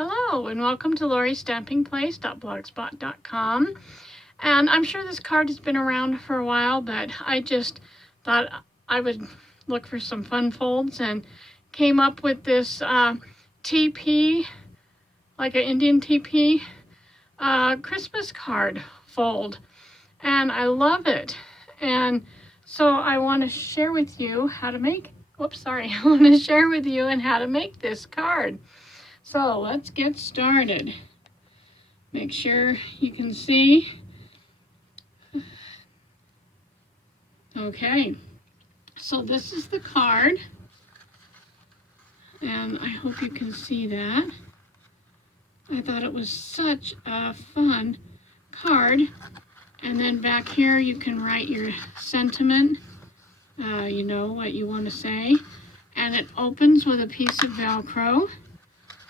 Hello and welcome to LoriStampingPlace.blogspot.com. And I'm sure this card has been around for a while, but I just thought I would look for some fun folds and came up with this TP, like an Indian TP Christmas card fold. And I love it. And so I want to share with you how to make, I want to share with you and how to make this card. So let's get started. Make sure you can see. Okay, so this is the card, and I hope you can see that. I thought it was such a fun card. And then back here you can write your sentiment, you know what you want to say. And it opens with a piece of Velcro.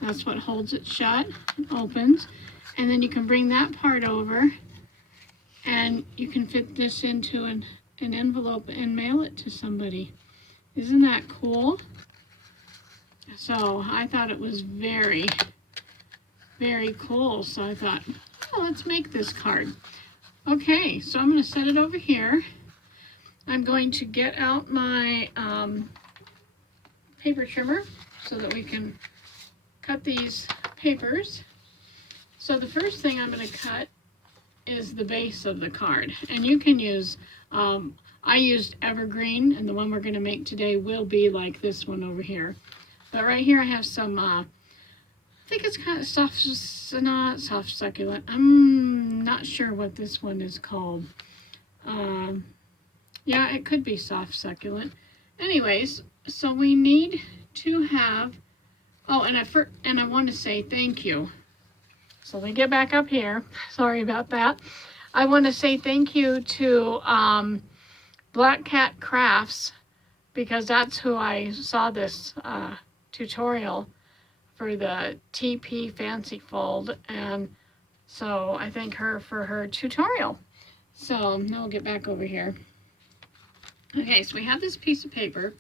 That's what holds it shut. It opens. And then you can bring that part over and you can fit this into an envelope and mail it to somebody. Isn't that cool? So I thought it was very, very cool. So I thought, oh, let's make this card. Okay, so I'm going to set it over here. I'm going to get out my paper trimmer so that we can cut these papers. So the first thing I'm going to cut is the base of the card, and you can use I used Evergreen, and the one we're going to make today will be like this one over here. But right here I have some I think it's kind of not soft succulent. I'm not sure what this one is called. Yeah, it could be soft succulent. Anyways, so we need to have, oh, and I want to say thank you. So let me get back up here. Sorry about that. I want to say thank you to Blackcatcrafts, because that's who I saw this tutorial for the TP Fancy Fold, and so I thank her for her tutorial. So now we'll get back over here. Okay, so we have this piece of paper,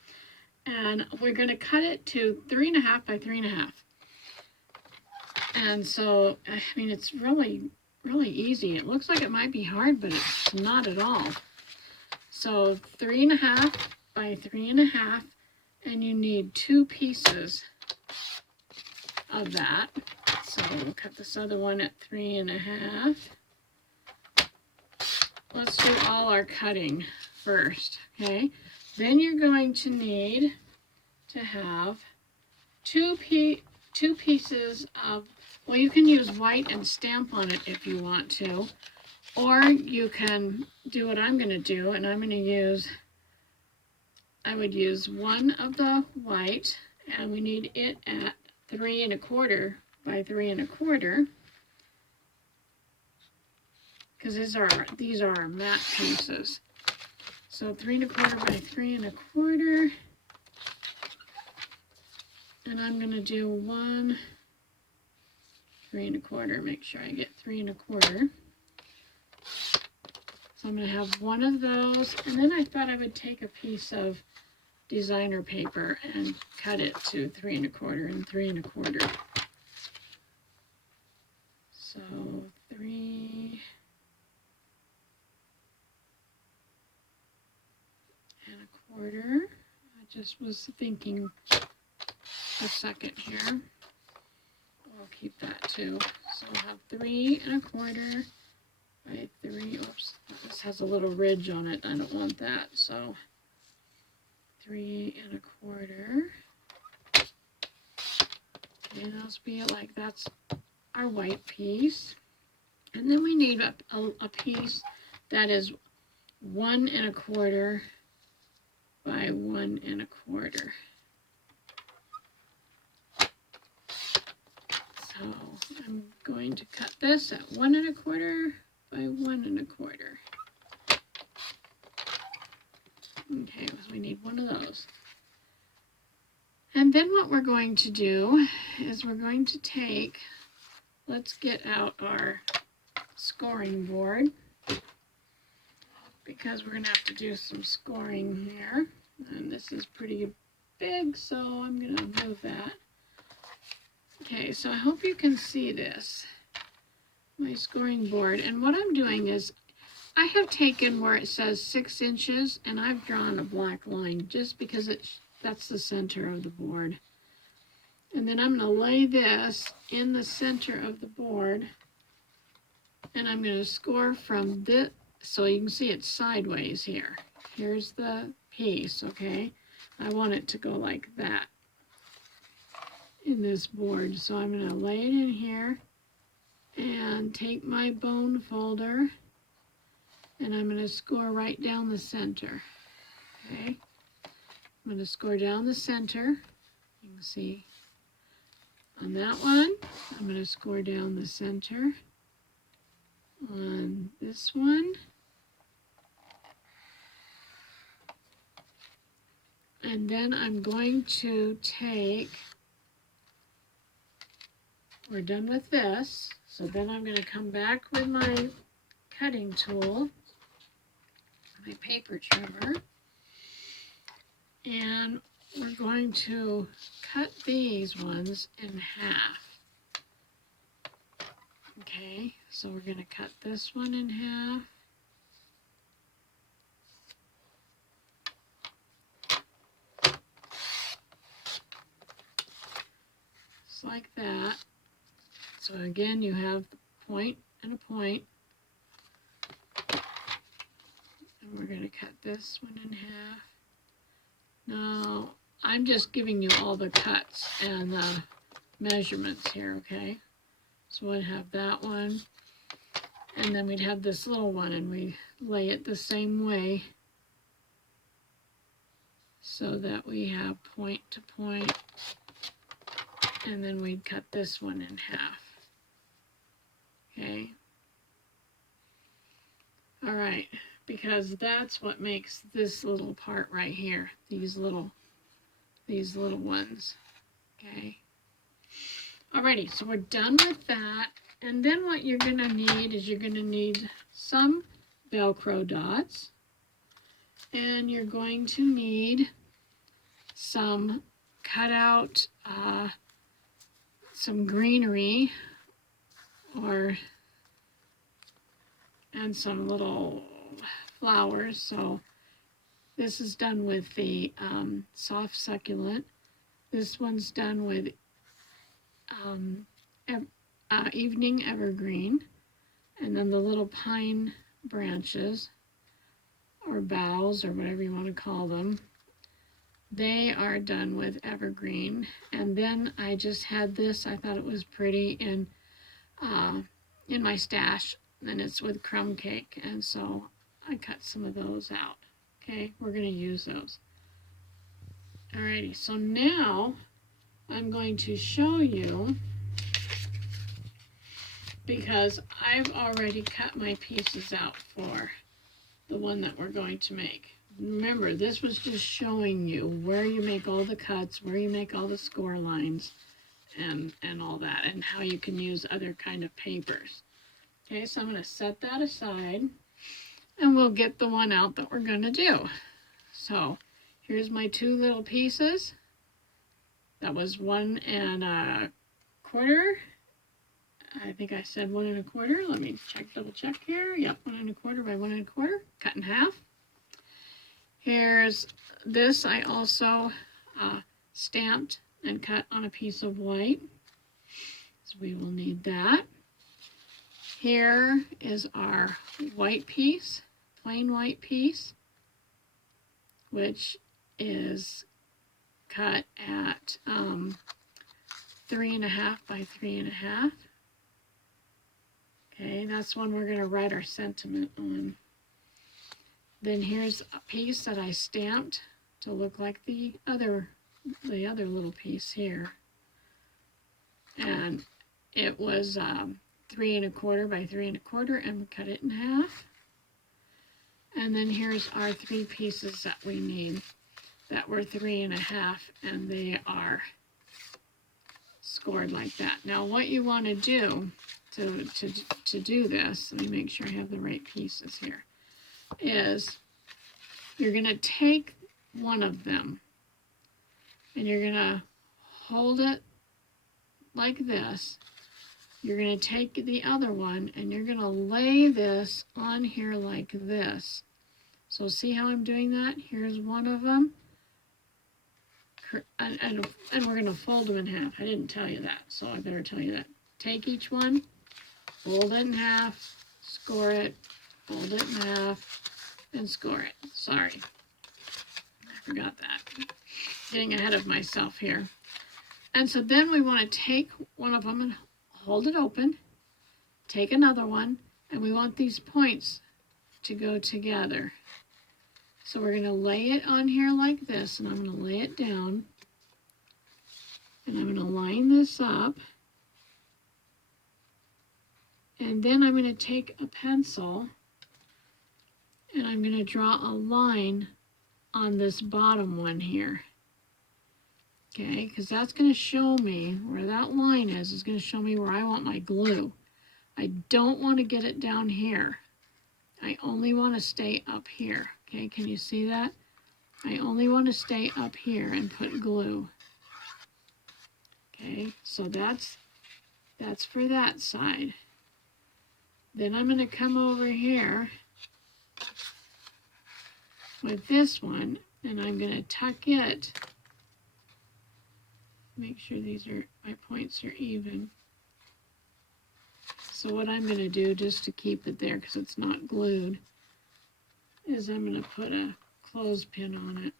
and we're going to cut it to 3.5 by 3.5. And so, I mean, it's really easy. It looks like it might be hard, but it's not at all. So 3.5 by 3.5, and you need 2 pieces of that. So we'll cut this other one at 3.5. Let's do all our cutting first, okay? Then you're going to need to have two pieces of, well, you can use white and stamp on it if you want to, or you can do what I'm going to do, and I'm going to use, I would use one of the white, and we need it at 3.25 by 3.25, because these are our matte pieces. So 3.25 by 3.25, and I'm going to do 1 3.25. Make sure I get 3.25. So I'm going to have one of those, and then I thought I would take a piece of designer paper and cut it to 3.25 and 3.25. So 3.25. I just was thinking a second here. I'll keep that too. So I'll have 3.25 by 3. Oops, this has a little ridge on it. I don't want that. So 3.25. And those be it like that's our white piece. And then we need a piece that is 1.25 by 1.25. So I'm going to cut this at 1.25 by 1.25. Okay, so we need one of those. And then what we're going to do is we're going to take, let's get out our scoring board, because we're going to have to do some scoring here. And this is pretty big, so I'm going to move that. Okay, so I hope you can see this, my scoring board. And what I'm doing is I have taken where it says 6 inches and I've drawn a black line just because that's the center of the board. And then I'm going to lay this in the center of the board, and I'm going to score from this, so you can see it's sideways here. Here's the piece, okay? I want it to go like that in this board. So I'm going to lay it in here and take my bone folder, and I'm going to score right down the center, okay? I'm going to score down the center. You can see on that one, I'm going to score down the center. On this one, and then I'm going to take, we're done with this, so then I'm going to come back with my cutting tool, my paper trimmer, and we're going to cut these ones in half. Okay, so we're going to cut this one in half. Just like that. So again, you have a point and a point. And we're going to cut this one in half. Now, I'm just giving you all the cuts and the measurements here, okay? So we'd have that one, and then we'd have this little one, and we lay it the same way so that we have point to point, and then we'd cut this one in half, okay? All right, because that's what makes this little part right here, these little ones, okay? Alrighty, so we're done with that. And then what you're going to need is you're going to need some Velcro dots. And you're going to need some cutout, some greenery, and some little flowers. So this is done with the soft succulent. This one's done with Evening Evergreen, and then the little pine branches or boughs or whatever you want to call them, they are done with evergreen. And then I just had this, I thought it was pretty in my stash, and it's with crumb cake, and so I cut some of those out. Okay, we're going to use those. Alrighty, so now I'm going to show you, because I've already cut my pieces out for the one that we're going to make. Remember, this was just showing you where you make all the cuts, where you make all the score lines, and all that, and how you can use other kind of papers. Okay, so I'm going to set that aside, and we'll get the one out that we're going to do. So here's my 2 little pieces. That was 1 1/4. I think I said 1 1/4. Let me double check here. Yep, 1 1/4 by 1 1/4, cut in half. Here's this. I also stamped and cut on a piece of white. So we will need that. Here is our white piece, plain white piece, which is cut at 3 1/2 by 3 1/2. Okay, that's one we're going to write our sentiment on. Then here's a piece that I stamped to look like the other little piece here. And it was 3 1/4 by 3 1/4, and we cut it in half. And then here's our 3 pieces that we need that were 3 1/2, and they are scored like that. Now what you want to do to do this, let me make sure I have the right pieces here, is you're going to take one of them and you're going to hold it like this, you're going to take the other one and you're going to lay this on here like this. So see how I'm doing that? Here's one of them. And we're going to fold them in half. I didn't tell you that, so I better tell you that. Take each one, fold it in half, score it, fold it in half, and score it. Sorry, I forgot that. Getting ahead of myself here. And so then we want to take one of them and hold it open, take another one, and we want these points to go together. So we're going to lay it on here like this, and I'm going to lay it down, and I'm going to line this up, and then I'm going to take a pencil, and I'm going to draw a line on this bottom one here. Okay, because that's going to show me where that line is going to show me where I want my glue. I don't want to get it down here. I only want to stay up here. Okay, can you see that? I only want to stay up here and put glue. Okay, so that's for that side. Then I'm going to come over here with this one, and I'm going to tuck it. Make sure my points are even. So what I'm going to do, just to keep it there because it's not glued, is I'm going to put a clothespin on it.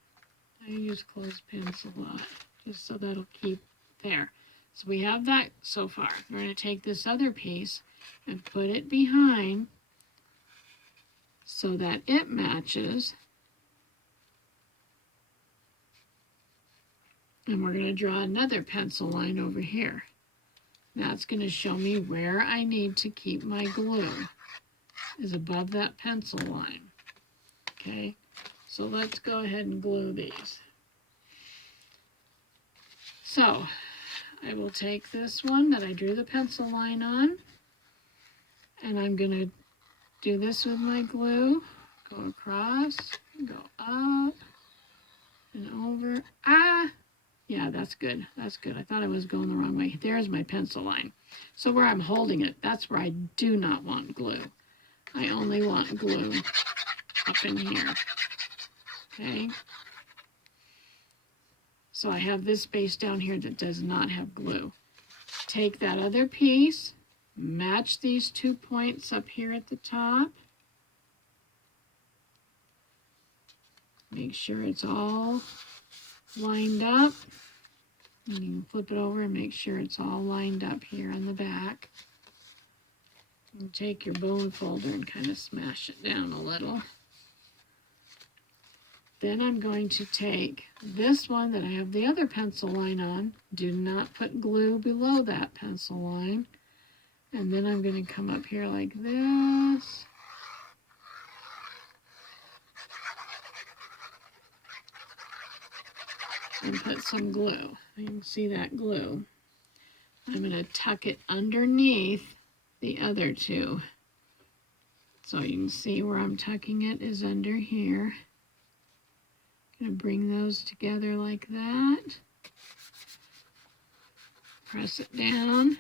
I use clothespins a lot, just so that'll keep there. So we have that so far. We're going to take this other piece and put it behind so that it matches. And we're going to draw another pencil line over here. That's going to show me where I need to keep my glue, is above that pencil line. Okay, so let's go ahead and glue these. So I will take this one that I drew the pencil line on, and I'm going to do this with my glue. Go across, go up, and over. Yeah, that's good. That's good. I thought I was going the wrong way. There's my pencil line. So where I'm holding it, that's where I do not want glue. I only want glue up in here. Okay? So I have this space down here that does not have glue. Take that other piece, match these 2 points up here at the top. Make sure it's all lined up. And you can flip it over and make sure it's all lined up here on the back. And take your bone folder and kind of smash it down a little. Then I'm going to take this one that I have the other pencil line on. Do not put glue below that pencil line. And then I'm going to come up here like this. And put some glue. You can see that glue. I'm going to tuck it underneath the other two. So you can see where I'm tucking it is under here. Going to bring those together like that. Press it down.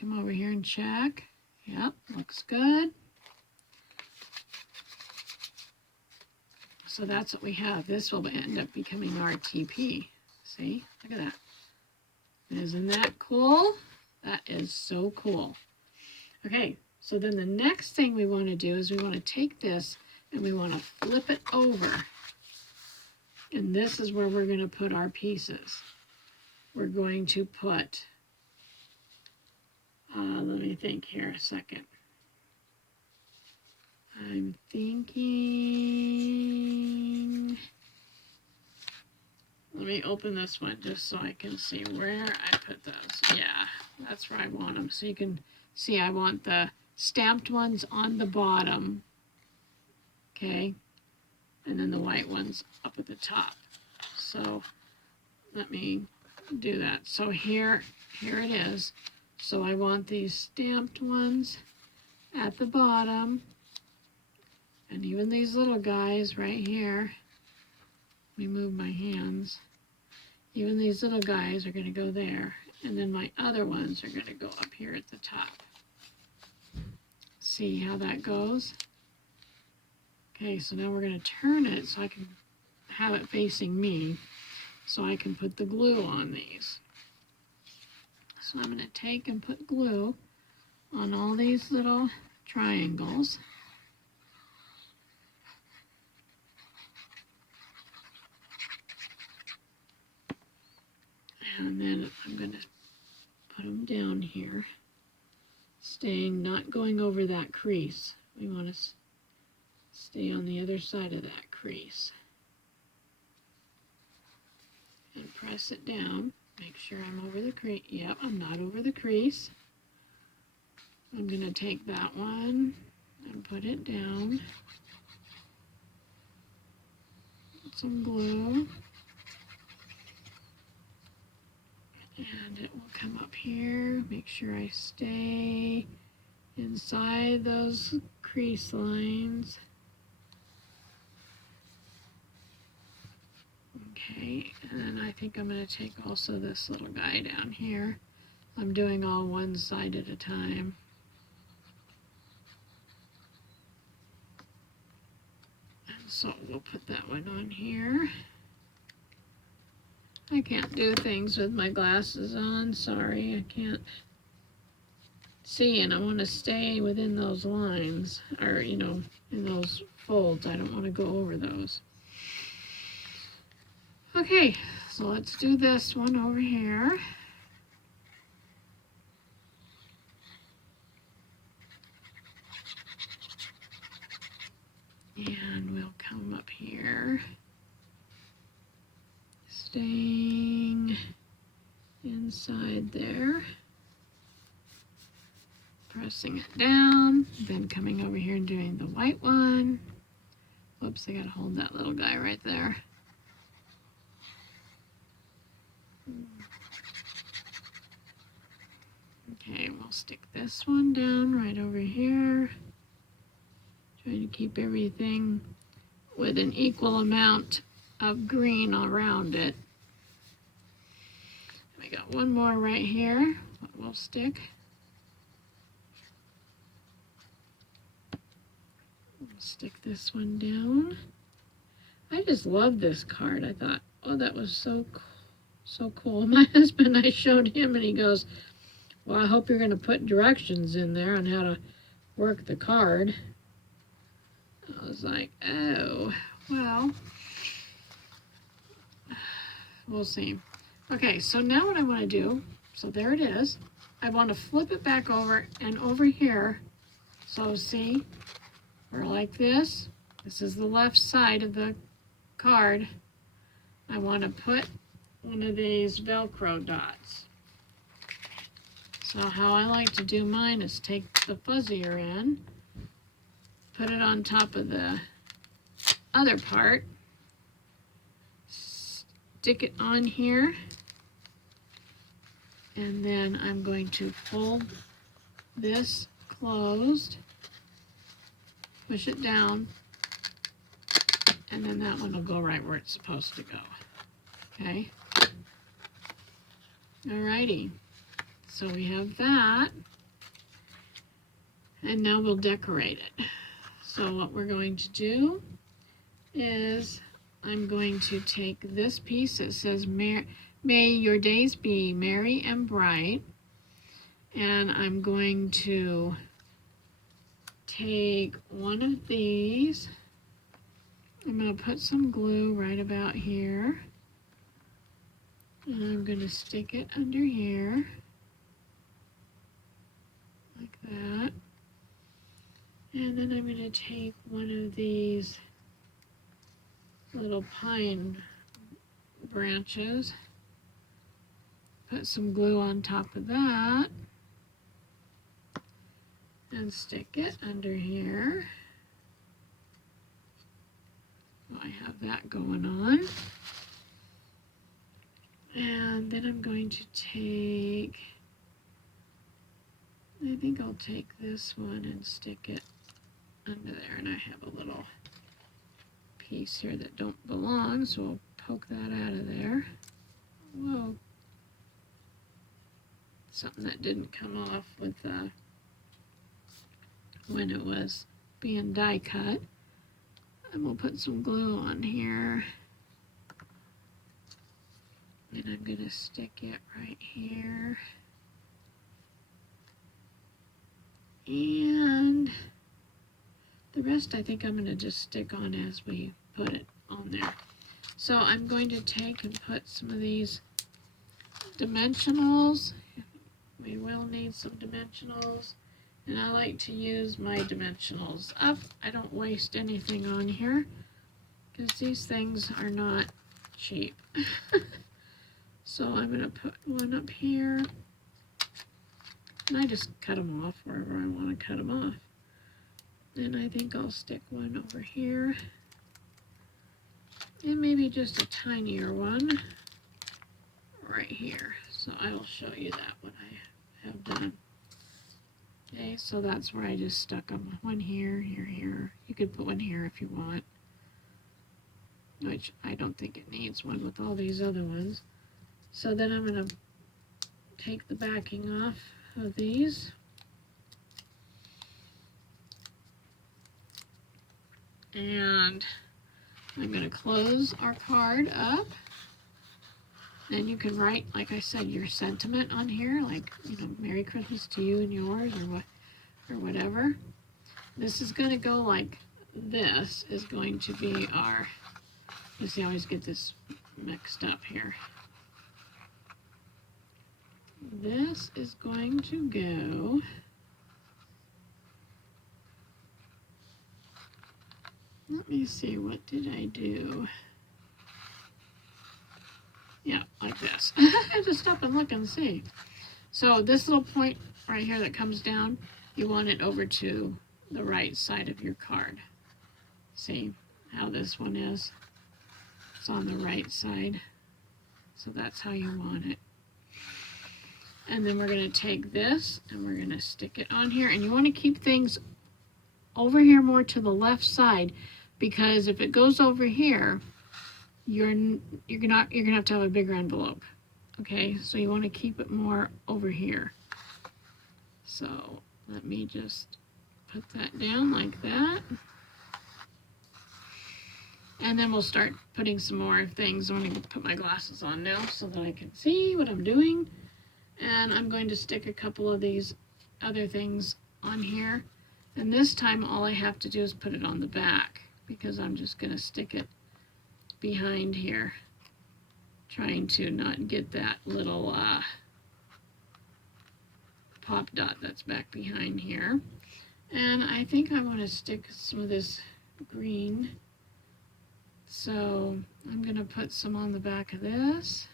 Come over here and check. Yep, looks good. So that's what we have. This will end up becoming our TP. See? Look at that. Isn't that cool? That is so cool. Okay, so then the next thing we want to do is we want to take this and we want to flip it over. And this is where we're going to put our pieces. We're going to put, let me think here a second. I'm thinking, let me open this one just so I can see where I put those. Yeah, that's where I want them. So you can see I want the stamped ones on the bottom, okay, and then the white ones up at the top. So let me do that. So here it is. So I want these stamped ones at the bottom. And even these little guys right here, let me move my hands. Even these little guys are going to go there. And then my other ones are going to go up here at the top. See how that goes? Okay, so now we're going to turn it so I can have it facing me so I can put the glue on these. So I'm going to take and put glue on all these little triangles. And then I'm going to put them down here, not going over that crease. We want to stay on the other side of that crease. And press it down. Make sure I'm over the crease. Yep, I'm not over the crease. I'm going to take that one and put it down. Put some glue. And it will come up here. Make sure I stay inside those crease lines. Okay, and then I think I'm going to take also this little guy down here. I'm doing all one side at a time. And so we'll put that one on here. I can't do things with my glasses on. Sorry, I can't see, and I want to stay within those lines, or, you know, in those folds. I don't want to go over those. Okay, so let's do this one over here. And we'll come up here, staying inside there, pressing it down, then coming over here and doing the white one. Whoops, I gotta hold that little guy right there. Okay, we'll stick this one down right over here. Trying to keep everything with an equal amount of green around it. We got one more right here that we'll stick. We'll stick this one down. I just love this card. I thought, oh, that was so cool. My husband, I showed him, and he goes, well, I hope you're going to put directions in there on how to work the card. I was like, oh, well, we'll see. Okay, so now what I want to do, so there it is. I want to flip it back over and over here. So see, we're like this. This is the left side of the card. I want to put one of these Velcro dots. So how I like to do mine is take the fuzzier end, put it on top of the other part, stick it on here, and then I'm going to fold this closed, push it down, and then that one will go right where it's supposed to go. Okay? Alrighty. So we have that, and now we'll decorate it. So what we're going to do is I'm going to take this piece that says May your days be merry and bright, and I'm going to take one of these. I'm going to put some glue right about here, and I'm going to stick it under here like that. And then I'm going to take one of these little pine branches, put some glue on top of that, and stick it under here. So I have that going on. And then I'm going to take, I think I'll take this one and stick it under there, and I have a little piece here that don't belong, so I'll poke that out of there. whoa, something that didn't come off with when it was being die cut. And we'll put some glue on here. And I'm going to stick it right here. And the rest I think I'm going to just stick on as we put it on there. So I'm going to take and put some of these dimensionals. We will need some dimensionals. And I like to use my dimensionals up. I don't waste anything on here because these things are not cheap. So I'm going to put one up here. And I just cut them off wherever I want to cut them off. And I think I'll stick one over here. And maybe just a tinier one right here. So I will show you that what I have done. Okay, so that's where I just stuck them. One here, here, here. You could put one here if you want. Which I don't think it needs one with all these other ones. So then I'm going to take the backing off of these. And I'm going to close our card up. Then you can write, like I said, your sentiment on here, like, you know, Merry Christmas to you and yours, or whatever. This is going to go like this is going to be our, you see, I always get this mixed up here. This is going to go let me see, what did I do? Yeah, like this. I have to stop and look and see. So this little point right here that comes down, you want it over to the right side of your card. See how this one is? It's on the right side. So that's how you want it. And then we're going to take this and we're going to stick it on here. And you want to keep things over here more to the left side, because if it goes over here, you're gonna have to have a bigger envelope. Okay, so you want to keep it more over here. So let me just put that down like that. And then we'll start putting some more things. I'm going to put my glasses on now so that I can see what I'm doing. And I'm going to stick a couple of these other things on here. And this time all I have to do is put it on the back, because I'm just going to stick it behind here, trying to not get that little pop dot that's back behind here. And I think I want to stick some of this green. So I'm going to put some on the back of this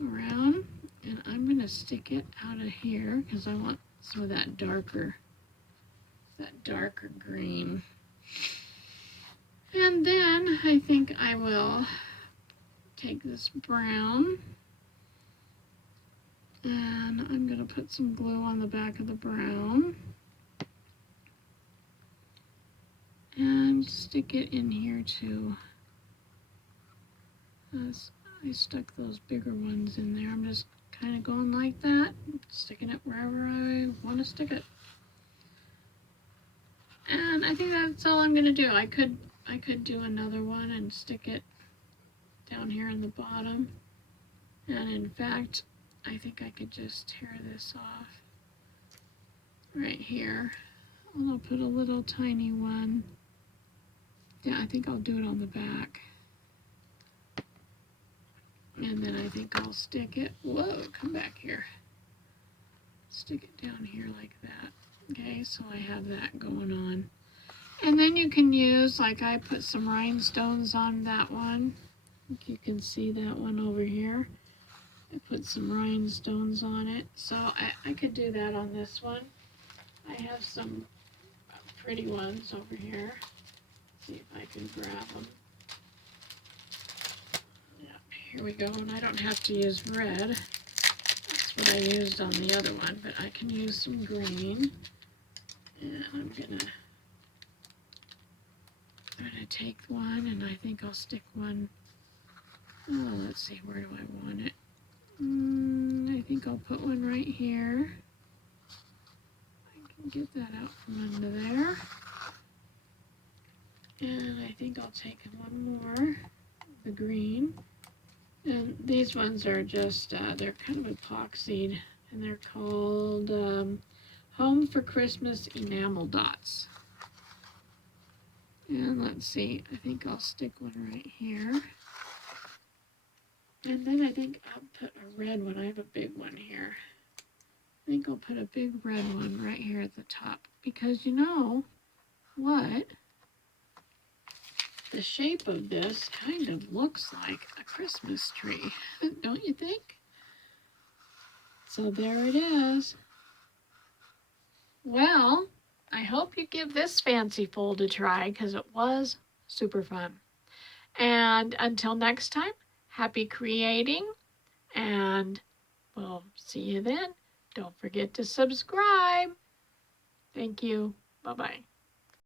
around, and I'm going to stick it out of here because I want some of that darker green. And then I think I will take this brown and I'm going to put some glue on the back of the brown and stick it in here too. I stuck those bigger ones in there. I'm just kind of going like that, sticking it wherever I want to stick it. And I think that's all I'm going to do. I could do another one and stick it down here in the bottom. And in fact, I think I could just tear this off right here. I'll put a little tiny one. Yeah, I think I'll do it on the back. And then I think I'll stick it, whoa, come back here. Stick it down here like that. Okay, so I have that going on. And then you can use, like I put some rhinestones on that one. I think you can see that one over here. I put some rhinestones on it. So I could do that on this one. I have some pretty ones over here. Let's see if I can grab them. Here we go, and I don't have to use red. That's what I used on the other one, but I can use some green. And I'm gonna take one, and I think I'll stick one Oh, let's see, where do I want it? I think I'll put one right here. I can get that out from under there. And I think I'll take one more, the green. And these ones are just, they're kind of epoxied, and they're called Home for Christmas Enamel Dots. And let's see, I think I'll stick one right here. And then I think I'll put a red one. I have a big one here. I think I'll put a big red one right here at the top. Because you know what? The shape of this kind of looks like a Christmas tree, don't you think? So there it is. Well, I hope you give this fancy fold a try because it was super fun. And until next time, happy creating, and we'll see you then. Don't forget to subscribe. Thank you. Bye-bye.